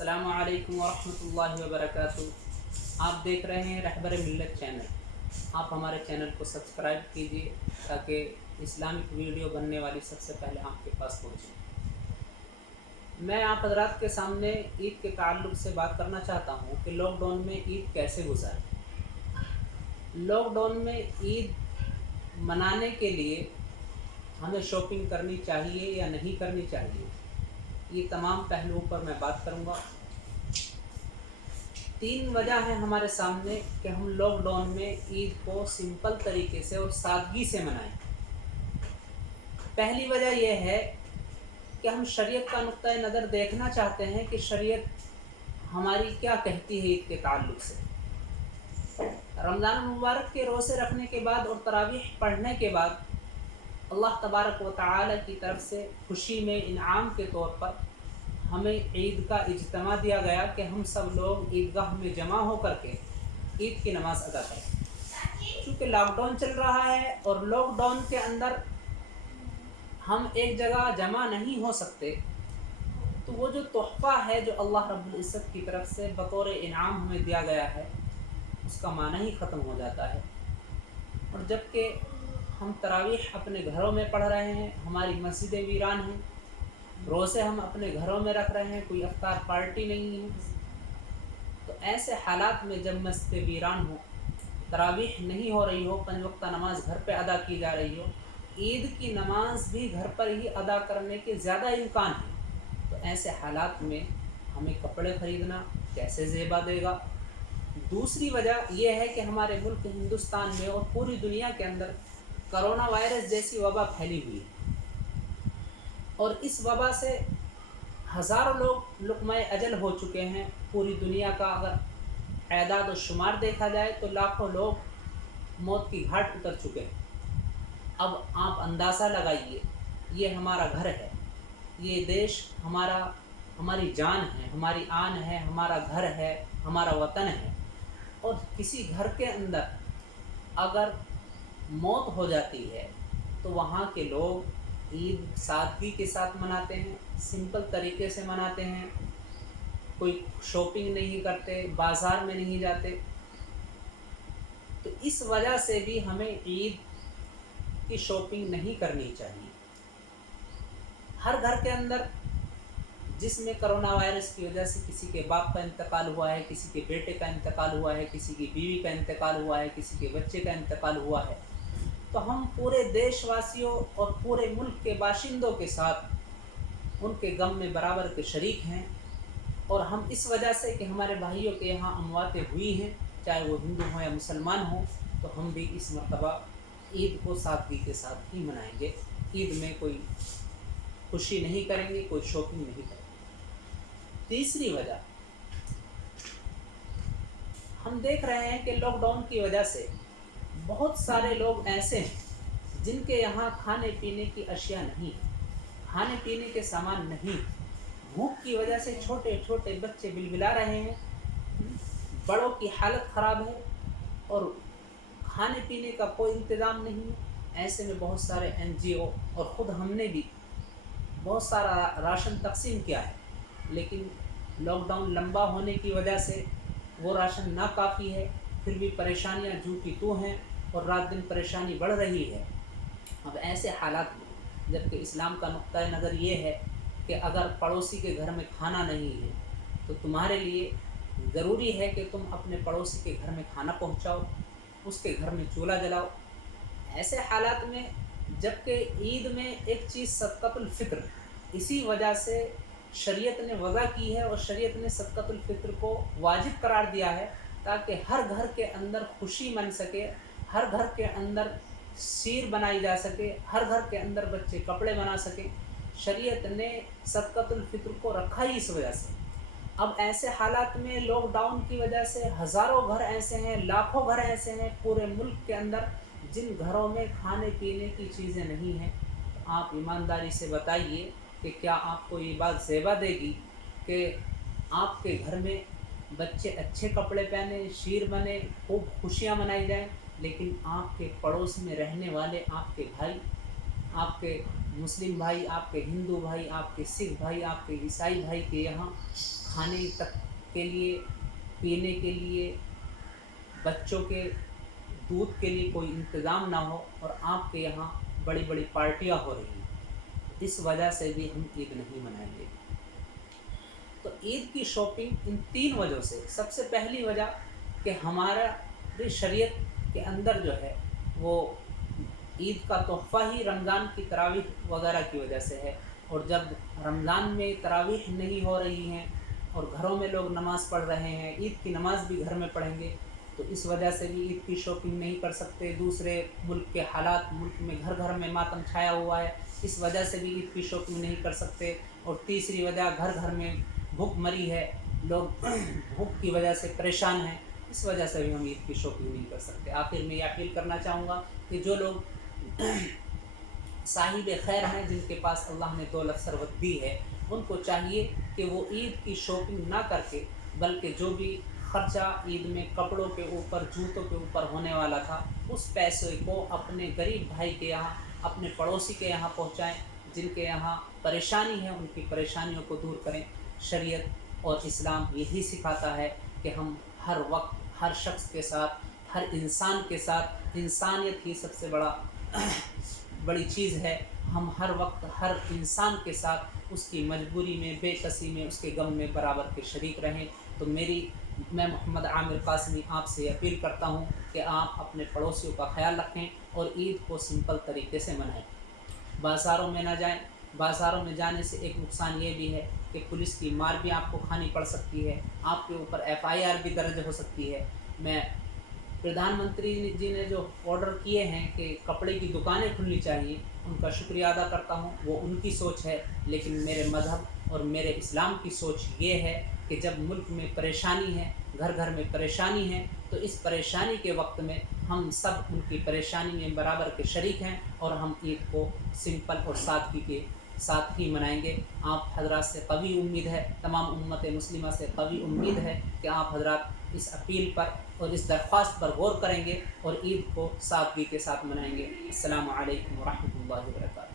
السلام علیکم ورحمۃ اللہ وبرکاتہ۔ آپ دیکھ رہے ہیں رہبر ملت چینل۔ آپ ہمارے چینل کو سبسکرائب کیجیے تاکہ اسلامک ویڈیو بننے والی سب سے پہلے آپ کے پاس پہنچے۔ میں آپ حضرات کے سامنے عید کے تعلق سے بات کرنا چاہتا ہوں کہ لاک ڈاؤن میں عید کیسے گزاری۔ لاک ڈاؤن میں عید منانے کے لیے ہمیں شاپنگ کرنی چاہیے یا نہیں کرنی چاہیے، یہ تمام پہلوؤں پر میں بات کروں گا۔ 3 وجہ ہیں ہمارے سامنے کہ ہم لاک ڈاؤن میں عید کو سمپل طریقے سے اور سادگی سے منائیں۔ پہلی وجہ یہ ہے کہ ہم شریعت کا نقطۂ نظر دیکھنا چاہتے ہیں کہ شریعت ہماری کیا کہتی ہے عید کے تعلق سے۔ رمضان المبارک کے روزے رکھنے کے بعد اور تراویح پڑھنے کے بعد اللہ تبارک و تعالی کی طرف سے خوشی میں انعام کے طور پر ہمیں عید کا اجتماع دیا گیا کہ ہم سب لوگ عیدگاہ میں جمع ہو کر کے عید کی نماز ادا کریں۔ چونکہ لاک ڈاؤن چل رہا ہے اور لاک ڈاؤن کے اندر ہم ایک جگہ جمع نہیں ہو سکتے، تو وہ جو تحفہ ہے جو اللہ رب العزت کی طرف سے بطور انعام ہمیں دیا گیا ہے، اس کا معنی ہی ختم ہو جاتا ہے۔ اور جب کہ ہم تراویح اپنے گھروں میں پڑھ رہے ہیں، ہماری مسجدیں ویران ہیں، روزے ہم اپنے گھروں میں رکھ رہے ہیں، کوئی افطار پارٹی نہیں ہے، تو ایسے حالات میں جب مسجد ویران ہو، تراویح نہیں ہو رہی ہو، 5 وقتہ نماز گھر پہ ادا کی جا رہی ہو، عید کی نماز بھی گھر پر ہی ادا کرنے کے زیادہ امکان ہیں، تو ایسے حالات میں ہمیں کپڑے خریدنا کیسے زیبا دے گا۔ دوسری وجہ یہ ہے کہ ہمارے ملک ہندوستان میں اور پوری دنیا کے اندر کرونا وائرس جیسی وبا پھیلی ہوئی ہے، اور اس وبا سے ہزاروں لوگ لقمہ اجل ہو چکے ہیں۔ پوری دنیا کا اگر اعداد و شمار دیکھا جائے تو لاکھوں لوگ موت کی گھاٹ اتر چکے ہیں۔ اب آپ اندازہ لگائیے، یہ ہمارا گھر ہے، یہ دیش ہماری جان ہے، ہماری آن ہے، ہمارا گھر ہے، ہمارا وطن ہے، اور کسی گھر کے اندر اگر موت ہو جاتی ہے تو وہاں کے لوگ عید سادگی کے ساتھ مناتے ہیں، سمپل طریقے سے مناتے ہیں، کوئی شاپنگ نہیں کرتے، بازار میں نہیں جاتے۔ تو اس وجہ سے بھی ہمیں عید کی شاپنگ نہیں کرنی چاہیے۔ ہر گھر کے اندر جس میں کرونا وائرس کی وجہ سے کسی کے باپ کا انتقال ہوا ہے، کسی کے بیٹے کا انتقال ہوا ہے، کسی کی بیوی کا انتقال ہوا ہے، کسی کے بچے کا انتقال ہوا ہے، تو ہم پورے دیش واسیوں اور پورے ملک کے باشندوں کے ساتھ ان کے غم میں برابر کے شریک ہیں۔ اور ہم اس وجہ سے کہ ہمارے بھائیوں کے یہاں امواتیں ہوئی ہیں، چاہے وہ ہندو ہوں یا مسلمان ہوں، تو ہم بھی اس مرتبہ عید کو سادگی کے ساتھ ہی منائیں گے۔ عید میں کوئی خوشی نہیں کریں گے، کوئی شاپنگ نہیں کریں گے۔ تیسری وجہ، ہم دیکھ رہے ہیں کہ لاک ڈاؤن کی وجہ سے بہت سارے لوگ ایسے ہیں جن کے یہاں کھانے پینے کی اشیاء نہیں، کھانے پینے کے سامان نہیں، بھوک کی وجہ سے چھوٹے چھوٹے بچے بلبلا رہے ہیں، بڑوں کی حالت خراب ہے، اور کھانے پینے کا کوئی انتظام نہیں۔ ایسے میں بہت سارے NGO اور خود ہم نے بھی بہت سارا راشن تقسیم کیا ہے، لیکن لاک ڈاؤن لمبا ہونے کی وجہ سے وہ راشن ناکافی ہے، پھر بھی پریشانیاں جو کی تو ہیں، اور رات دن پریشانی بڑھ رہی ہے۔ اب ایسے حالات میں جبکہ اسلام کا نقطۂ نظر یہ ہے کہ اگر پڑوسی کے گھر میں کھانا نہیں ہے تو تمہارے لیے ضروری ہے کہ تم اپنے پڑوسی کے گھر میں کھانا پہنچاؤ، اس کے گھر میں چولہا جلاؤ۔ ایسے حالات میں جبکہ عید میں ایک چیز صدقۃ الفطر، اسی وجہ سے شریعت نے وضع کی ہے، اور شریعت نے صدقۃ الفطر کو واجب قرار دیا ہے تاکہ ہر گھر کے اندر خوشی من سکے، ہر گھر کے اندر سیر بنائی جا سکے، ہر گھر کے اندر بچے کپڑے بنا سکیں۔ شریعت نے صدقۃ الفطر کو رکھا ہی اس وجہ سے۔ اب ایسے حالات میں لاک ڈاؤن کی وجہ سے ہزاروں گھر ایسے ہیں، لاکھوں گھر ایسے ہیں پورے ملک کے اندر جن گھروں میں کھانے پینے کی چیزیں نہیں ہیں۔ آپ ایمانداری سے بتائیے کہ کیا آپ کو یہ بات زیبا دے گی کہ آپ کے گھر میں بچے اچھے کپڑے پہنے، شیر بنے، خوب خوشیاں منائی جائیں، لیکن آپ کے پڑوس میں رہنے والے آپ کے بھائی، آپ کے مسلم بھائی، آپ کے ہندو بھائی، آپ کے سکھ بھائی، آپ کے عیسائی بھائی کے یہاں کھانے تک کے لیے، پینے کے لیے، بچوں کے دودھ کے لیے کوئی انتظام نہ ہو، اور آپ کے یہاں بڑی بڑی پارٹیاں ہو رہی ہیں، اس وجہ سے بھی ہم عید نہیں منائیں گے۔ تو عید کی شاپنگ ان 3 وجہ سے، سب سے پہلی وجہ کہ ہمارا شریعت کے اندر جو ہے وہ عید کا تحفہ ہی رمضان کی تراویح وغیرہ کی وجہ سے ہے، اور جب رمضان میں تراویح نہیں ہو رہی ہیں اور گھروں میں لوگ نماز پڑھ رہے ہیں، عید کی نماز بھی گھر میں پڑھیں گے، تو اس وجہ سے بھی عید کی شاپنگ نہیں کر سکتے۔ دوسرے ملک کے حالات، ملک میں گھر گھر میں ماتم چھایا ہوا ہے، اس وجہ سے بھی عید کی شاپنگ نہیں کر سکتے۔ اور تیسری وجہ، گھر گھر میں بھوک مری ہے، لوگ بھوک کی وجہ سے پریشان ہیں، اس وجہ سے بھی ہم عید کی شاپنگ نہیں کر سکتے۔ آخر میں یہ اپیل کرنا چاہوں گا کہ جو لوگ صاحب خیر ہیں، جن کے پاس اللہ نے دولت ثروت دی ہے، ان کو چاہیے کہ وہ عید کی شاپنگ نہ کر کے، بلکہ جو بھی خرچہ عید میں کپڑوں کے اوپر، جوتوں کے اوپر ہونے والا تھا، اس پیسے کو اپنے غریب بھائی کے یہاں، اپنے پڑوسی کے یہاں پہنچائیں، جن کے یہاں پریشانی ہے ان کی پریشانیوں کو دور کریں۔ شریعت اور اسلام یہی سکھاتا ہے کہ ہم ہر وقت ہر شخص کے ساتھ، ہر انسان کے ساتھ، انسانیت ہی سب سے بڑی چیز ہے، ہم ہر وقت ہر انسان کے ساتھ اس کی مجبوری میں، بے کسی میں، اس کے غم میں برابر کے شریک رہیں۔ تو میں محمد عامر قاسمی آپ سے اپیل کرتا ہوں کہ آپ اپنے پڑوسیوں کا خیال رکھیں اور عید کو سمپل طریقے سے منائیں، بازاروں میں نہ جائیں۔ بازاروں میں جانے سے ایک نقصان یہ بھی ہے کہ پولیس کی مار بھی آپ کو کھانی پڑ سکتی ہے، آپ کے اوپر FIR بھی درج ہو سکتی ہے۔ میں پردھان منتری جی نے جو آرڈر کیے ہیں کہ کپڑے کی دکانیں کھلنی چاہیے، ان کا شکریہ ادا کرتا ہوں، وہ ان کی سوچ ہے، لیکن میرے مذہب اور میرے اسلام کی سوچ یہ ہے کہ جب ملک میں پریشانی ہے، گھر گھر میں پریشانی ہے، تو اس پریشانی کے وقت میں ہم سب ان کی پریشانی میں برابر کے شریک ہیں، اور ہم عید کو سمپل اور سادگی کے ساتھ ہی منائیں گے۔ آپ حضرات سے قوی امید ہے، تمام امت مسلمہ سے قوی امید ہے کہ آپ حضرات اس اپیل پر اور اس درخواست پر غور کریں گے اور عید کو سادگی کے ساتھ منائیں گے۔ السلام علیکم ورحمۃ اللہ وبرکاتہ۔